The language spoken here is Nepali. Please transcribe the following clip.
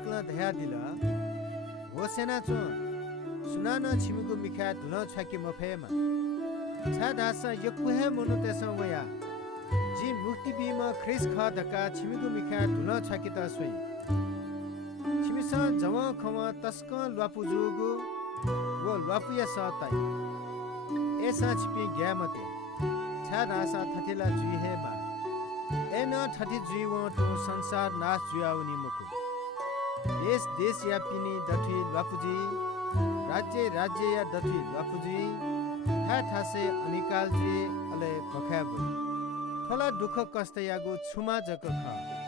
एकला धया दिला हो सेना चो सुना न छिमिगु मिखा धुल छाकी मफेमा छा दासा यकुहे मुनु तेस वया जी मुक्ति बिमा ख्रिस ख धका छिमिगु मिखा धुल छाकी त सोई छिमिस जवा खवा तस्क ल्वापु जुगु वो ल्वापुया सताई एसा छिपि ग्यामते छा दासा थथिला जुइ हेमा एन थथि जुइ वो तो संसार नाश जुयाउनी मुकु देश देश या पिनी दथि ल्वापुजी राज्य राज्य या दथि ल्वापुजी थासे अनिकाल जी अले भखाबु थोला दुख कष्ट यागु छुमा जक ख